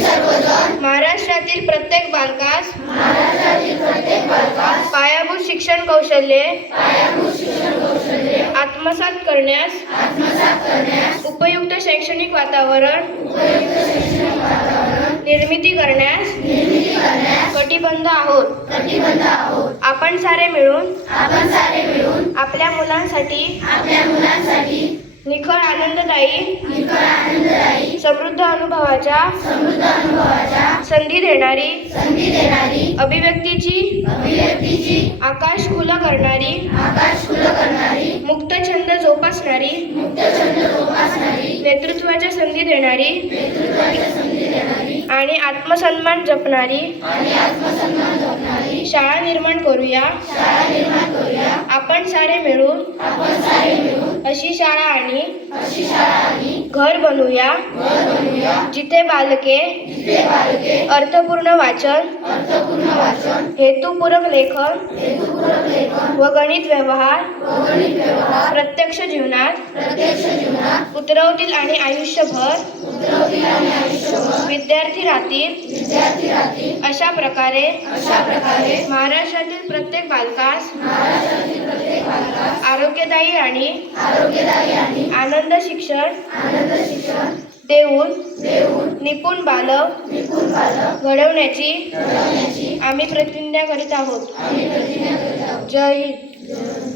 सर्वजण महाराष्ट्रातील प्रत्येक बालकास पायाभूत शिक्षण कौशल्ये आत्मसात करण्यास उपयुक्त शैक्षणिक वातावरण निर्मिती करण्यास कटिबद्ध आहोत। आपण सारे मिळून आपल्या मुलांसाठी निखळ आनंददायी समृद्ध अनुभवाच्या संधी देणारी अभिव्यक्तीची आकाश खुलं करणारी मुक्त छंद जोपासणारी नेतृत्वाच्या संधी देणारी आणि आत्मसन्मान जपणारी शाळा निर्माण करूया। आपण सारे मिळून अशी शाळा आणि घर बनवूया जिथे बालके अर्थपूर्ण वाचन हेतुपूरक लेखन व गणित व्यवहार प्रत्यक्ष जीवनात उतरवतील आणि आयुष्यभर विद्यार्थी राहतील। अशा प्रकारे महाराष्ट्रातील प्रत्येक बालकास आरोग्यदायी आणि आनंद शिक्षण देऊन निपुण बालक घडवण्याची आम्ही प्रतिज्ञा करीत आहोत। जय हिंद।